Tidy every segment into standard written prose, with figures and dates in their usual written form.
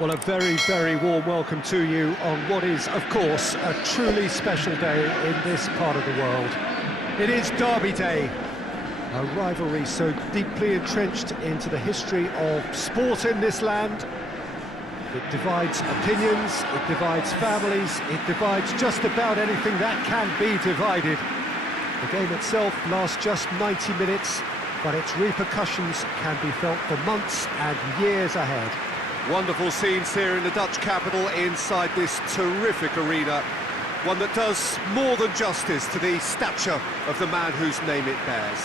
Well, a very, very warm welcome to you on what is, of course, a truly special day in this part of the world. It is Derby Day, a rivalry so deeply entrenched into the history of sport in this land. It divides opinions, it divides families, it divides just about anything that can be divided. The game itself lasts just 90 minutes, but its repercussions can be felt for months and years ahead. Wonderful scenes here in the Dutch capital inside this terrific arena. One that does more than justice to the stature of the man whose name it bears.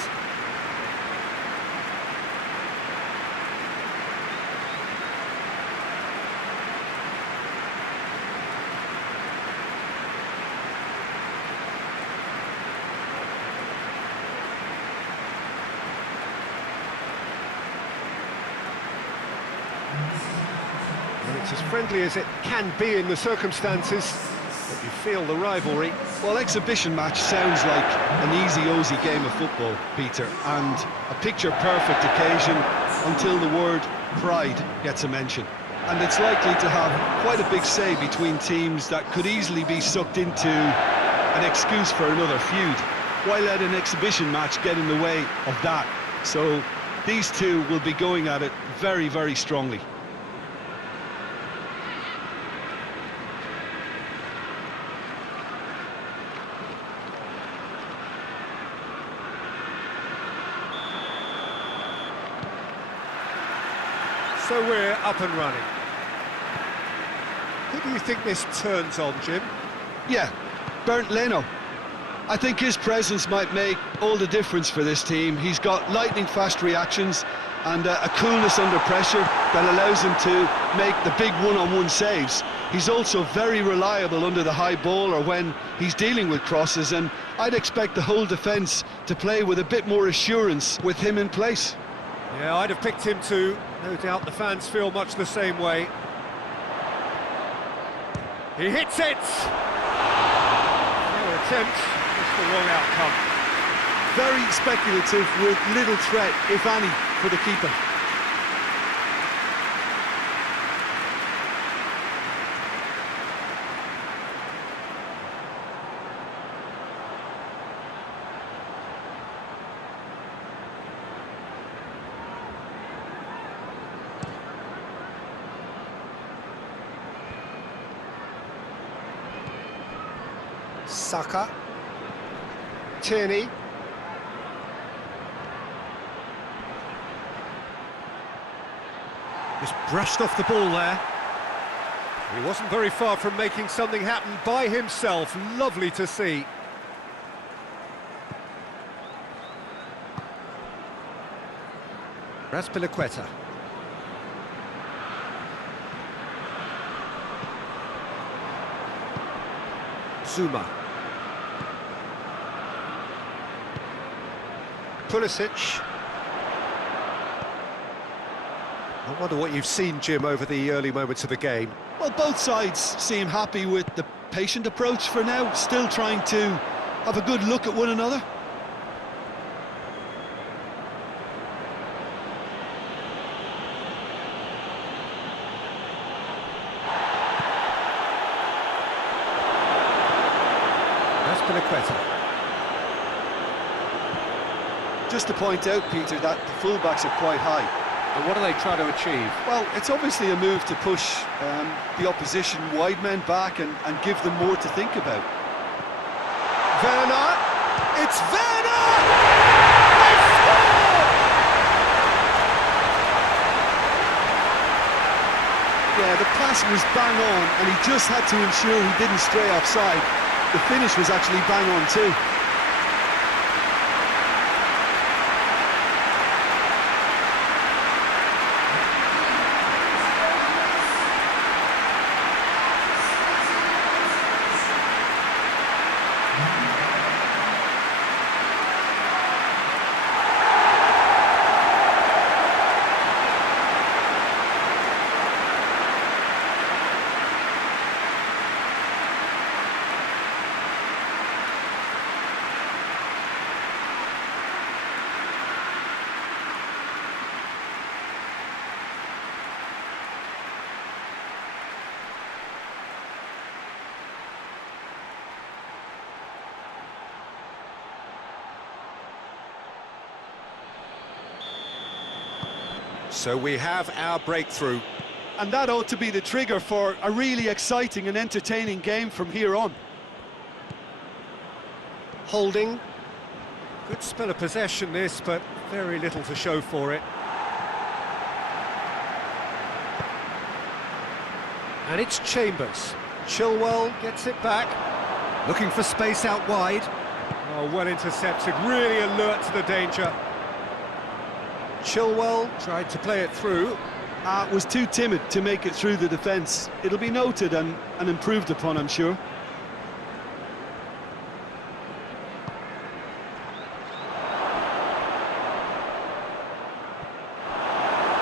It's as friendly as it can be in the circumstances, but you feel the rivalry. Well, exhibition match sounds like an easy-ozy game of football, Peter, and a picture-perfect occasion until the word pride gets a mention. And it's likely to have quite a big say between teams that could easily be sucked into an excuse for another feud. Why let an exhibition match get in the way of that? So these two will be going at it very, very strongly. So we're up and running. Who do you think this turns on, Jim? Yeah, Bernd Leno. I think his presence might make all the difference for this team. He's got lightning-fast reactions and a coolness under pressure that allows him to make the big one-on-one saves. He's also very reliable under the high ball or when he's dealing with crosses, and I'd expect the whole defence to play with a bit more assurance with him in place. Yeah, I'd have picked him too. No doubt the fans feel much the same way. He hits it! No attempt, just the wrong outcome. Very speculative with little threat, if any, for the keeper. Saka, Tierney, just brushed off the ball there. He wasn't very far from making something happen by himself. Lovely to see. Raspilicueta. Zuma. Pulisic. I wonder what you've seen, Jim, over the early moments of the game. Well, both sides seem happy with the patient approach for now, still trying to have a good look at one another. Just to point out, Peter, that the fullbacks are quite high. And what are they trying to achieve? Well, it's obviously a move to push the opposition wide men back and give them more to think about. Werner! It's Werner! They score! Yeah, the pass was bang on, and he just had to ensure he didn't stray offside. The finish was actually bang on too. So we have our breakthrough. And that ought to be the trigger for a really exciting and entertaining game from here on. Holding. Good spell of possession this, but very little to show for it. And it's Chambers. Chilwell gets it back. Looking for space out wide. Oh, well intercepted, really alert to the danger. Chilwell tried to play it through. Was too timid to make it through the defence. It'll be noted and improved upon, I'm sure.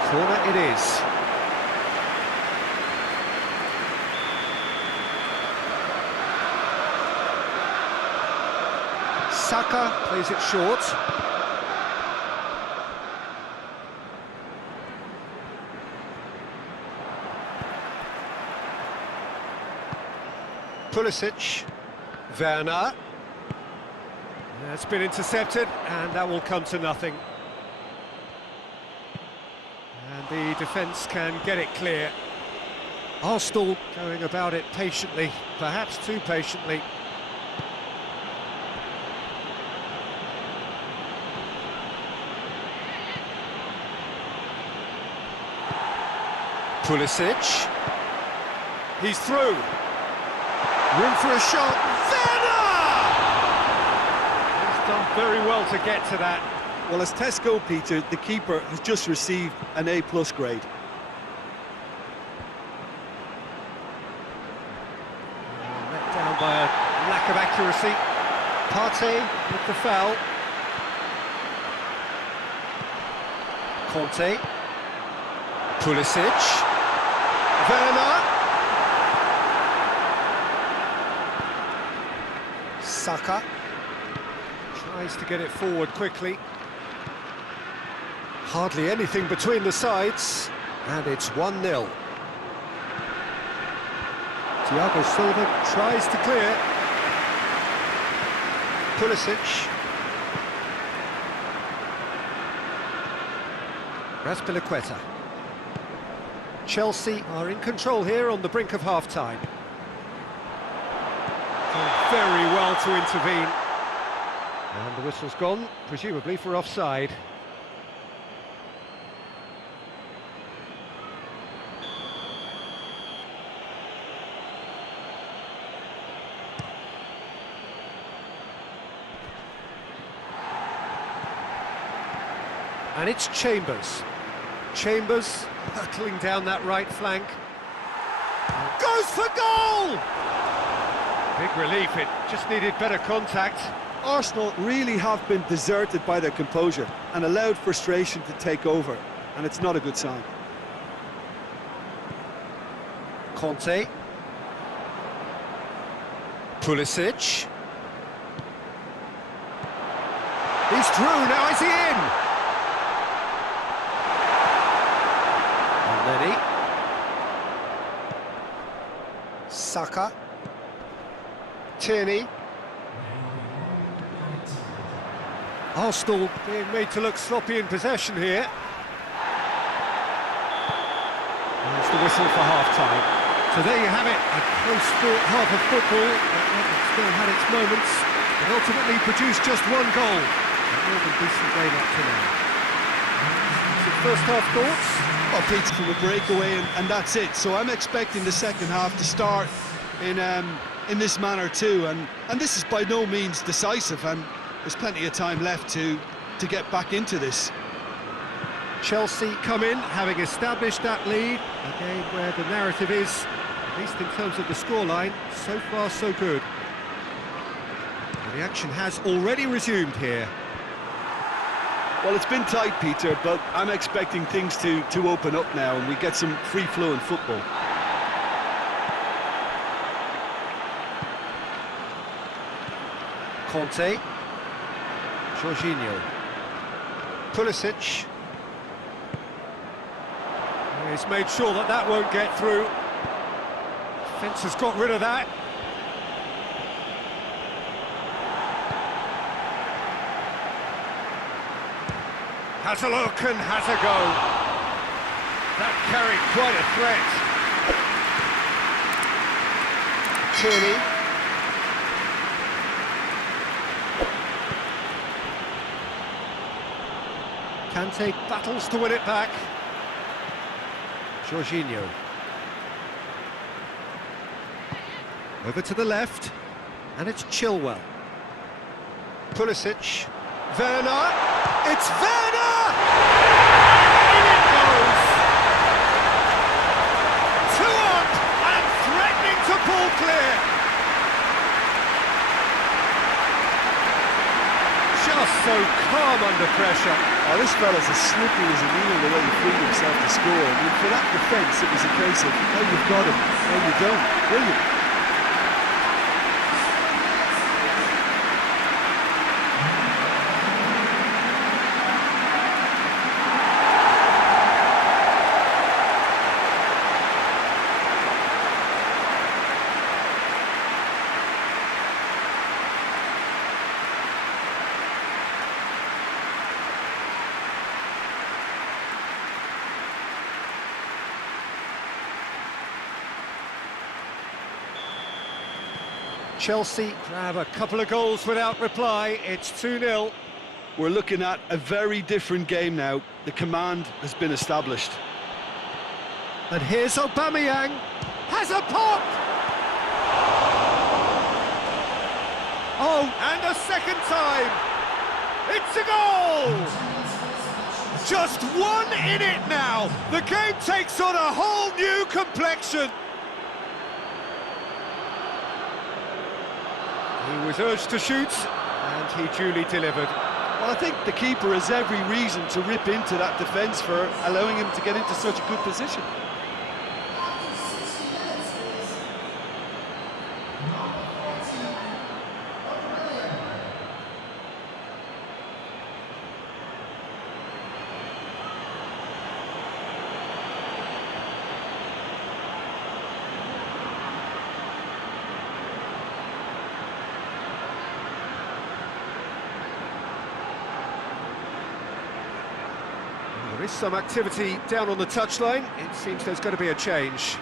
Corner it is. Saka plays it short. Pulisic. Werner. That's been intercepted, and that will come to nothing. And the defence can get it clear. Arsenal going about it patiently, perhaps too patiently. Pulisic. He's through. Room for a shot. Werner! He's done very well to get to that. Well, as tests go, Peter, the keeper has just received an A+ grade. Let down by a lack of accuracy. Partey with the foul. Conte. Pulisic. Werner. Saka. Tries to get it forward quickly. Hardly anything between the sides, and it's 1-0. Thiago Silva tries to clear. Pulisic. Raspilicueta. Chelsea are in control here on the brink of half-time. Done very well to intervene. And the whistle's gone, presumably for offside. And it's Chambers. Chambers hurtling down that right flank. Goes for goal! Big relief, it just needed better contact. Arsenal really have been deserted by their composure and allowed frustration to take over, and it's not a good sign. Conte. Pulisic. He's through, now is he in? And then Saka. Tierney. Arsenal being made to look sloppy in possession here. There's the whistle for half-time. So there you have it, a close-fought half of football that still had its moments, but ultimately produced just one goal. A more than decent game up to now. So first half thoughts? Well, Pete's from a breakaway, and that's it. So I'm expecting the second half to start in this manner too, and this is by no means decisive, and there's plenty of time left to get back into this. Chelsea come in, having established that lead, a game where the narrative is, at least in terms of the scoreline, so far so good. And the action has already resumed here. Well, it's been tight, Peter, but I'm expecting things to open up now and we get some free-flowing football. Conte. Jorginho. Pulisic. He's made sure that that won't get through. Defence has got rid of that. Has a look and has a go. That carried quite a threat. Tierney. Kante battles to win it back. Jorginho. Over to the left, and it's Chilwell. Pulisic. Werner. It's Werner! In it goes! 2 up and threatening to pull clear. Just so calm under pressure. Oh, this fella's as slippery as a needle the way he freed himself to score. I mean, for that defence, it was a case of, now you've got him, now you don't. Brilliant. Chelsea grab a couple of goals without reply. It's 2-0. We're looking at a very different game now. The command has been established. And here's Aubameyang. Has a pop! Oh, And a second time. It's a goal! Just one in it now. The game takes on a whole new complexion. he was urged to shoot, and he duly delivered. Well, I think the keeper has every reason to rip into that defence for allowing him to get into such a good position. There is some activity down on the touchline. It seems there's going to be a change.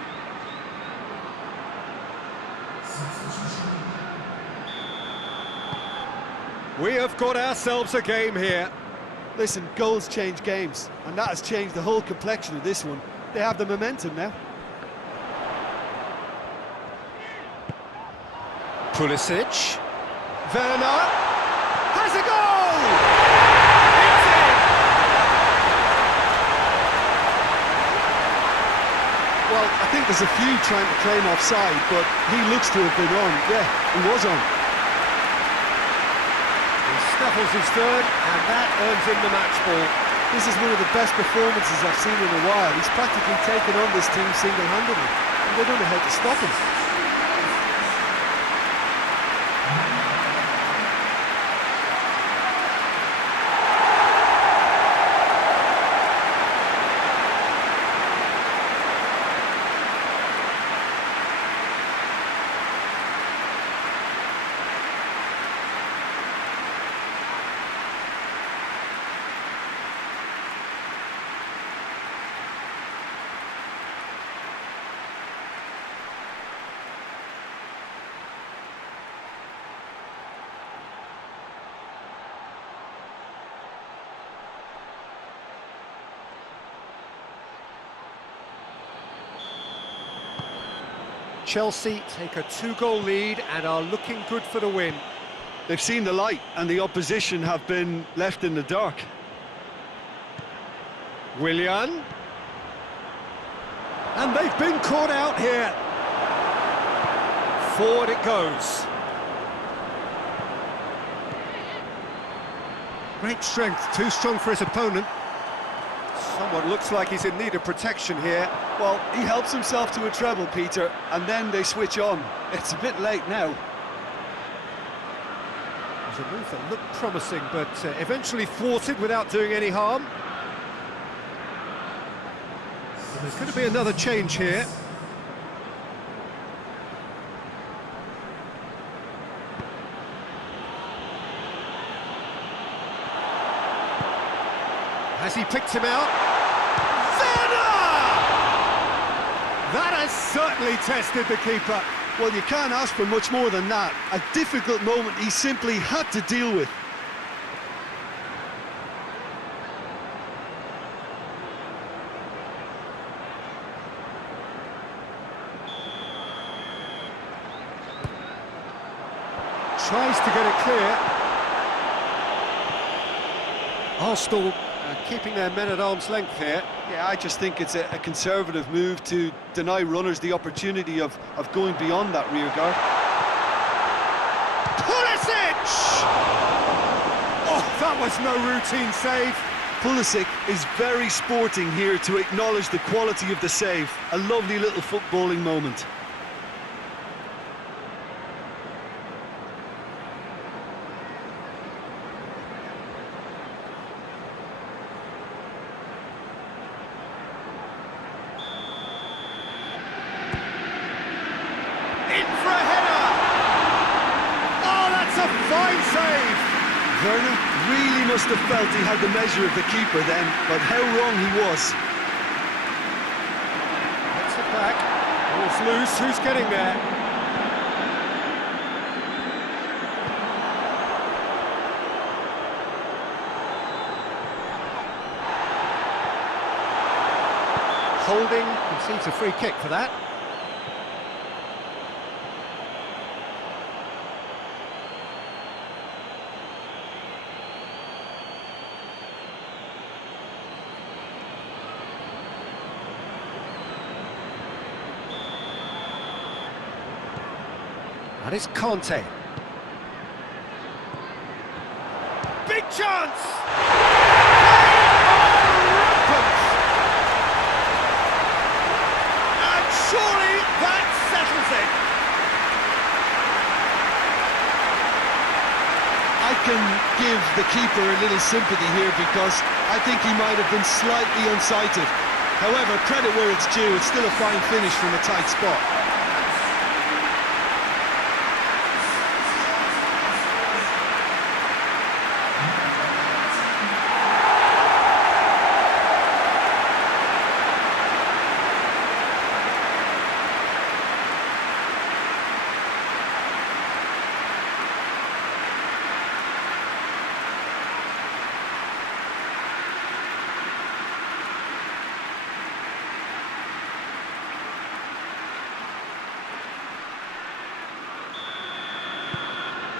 We have got ourselves a game here. Listen, goals change games, and that has changed the whole complexion of this one. They have the momentum now. Pulisic. Werner has a goal! Well, I think there's a few trying to claim offside, but he looks to have been on. Yeah, he was on. He snuffles his third, and that earns him the match ball. This is one of the best performances I've seen in a while. He's practically taken on this team single-handedly, and they don't know how to stop him. Chelsea take a 2-goal lead and are looking good for the win. They've seen the light, and the opposition have been left in the dark. Willian. And they've been caught out here. Forward it goes. Great strength, too strong for his opponent. Someone looks like he's in need of protection here. Well, he helps himself to a treble, Peter, and then they switch on. It's a bit late now. It was a move that looked promising, but eventually thwarted without doing any harm. And there's going to be another change here. Has he picked him out? Werner! That has certainly tested the keeper. Well, you can't ask for much more than that. A difficult moment he simply had to deal with. Tries to get it clear. Arsenal keeping their men at arm's length here. Yeah, I just think it's a conservative move to deny runners the opportunity of going beyond that rear guard. Pulisic! Oh, that was no routine save. Pulisic is very sporting here to acknowledge the quality of the save. A lovely little footballing moment. In for a header! Oh, that's a fine save! Werner really must have felt he had the measure of the keeper then, but how wrong he was. Gets it back. Ball's loose. Who's getting there? Holding concedes a free kick for that. And it's Conte. Big chance! And surely that settles it. I can give the keeper a little sympathy here because I think he might have been slightly unsighted. However, credit where it's due, it's still a fine finish from a tight spot.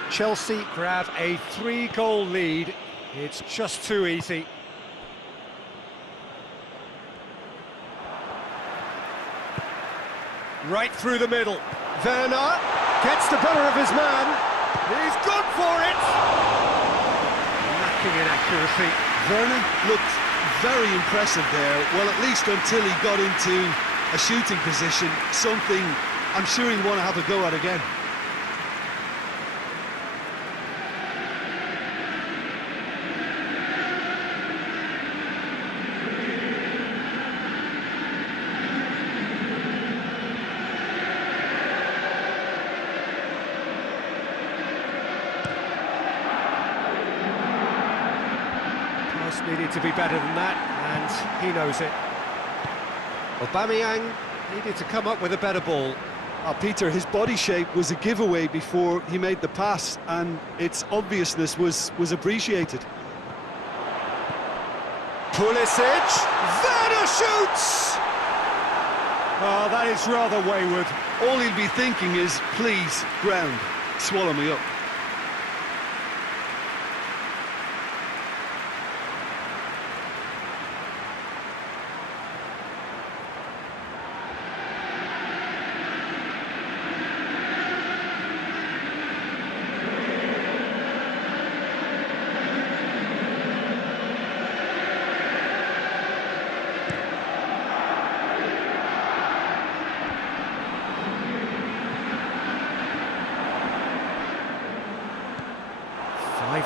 Chelsea grab a 3-goal lead. It's just too easy. Right through the middle. Werner gets the better of his man. He's gone for it. Lacking in accuracy. Werner looked very impressive there, well, at least until he got into a shooting position, something I'm sure he'll want to have a go at again. Needed to be better than that, and he knows it. Aubameyang needed to come up with a better ball. Peter, his body shape was a giveaway before he made the pass, and its obviousness was appreciated. Pulisic, Werner shoots! Oh, that is rather wayward. All he'll be thinking is, please, ground, swallow me up.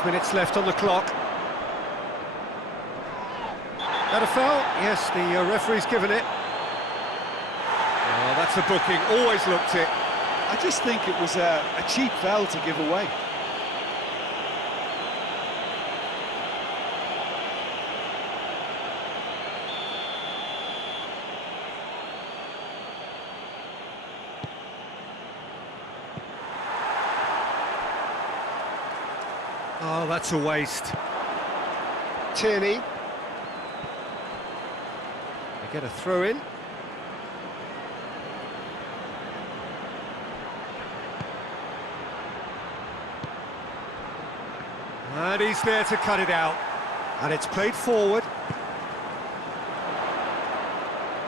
Minutes left on the clock. That a foul? Yes, the referee's given it. Oh, that's a booking. Always looked it. I just think it was a cheap foul to give away. Oh, that's a waste. Tierney. They get a throw in. And he's there to cut it out. And it's played forward.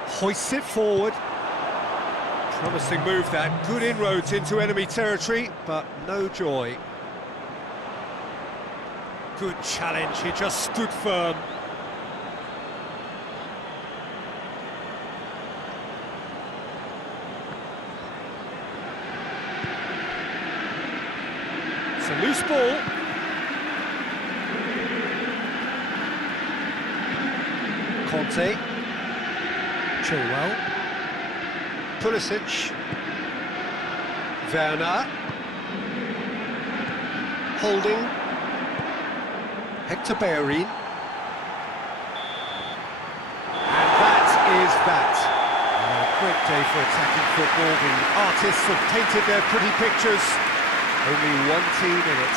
Hoists it forward. Promising move that. Good inroads into enemy territory, but no joy. Good challenge, he just stood firm. It's a loose ball. Conte. Chilwell. Pulisic. Werner. Holding. Hector Bellerin. And that is that. A great day for attacking football. The artists have painted their pretty pictures. Only one team in it.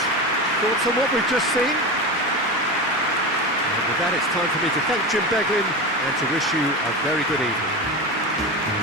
Thoughts on what we've just seen? And with that, it's time for me to thank Jim Beglin and to wish you a very good evening.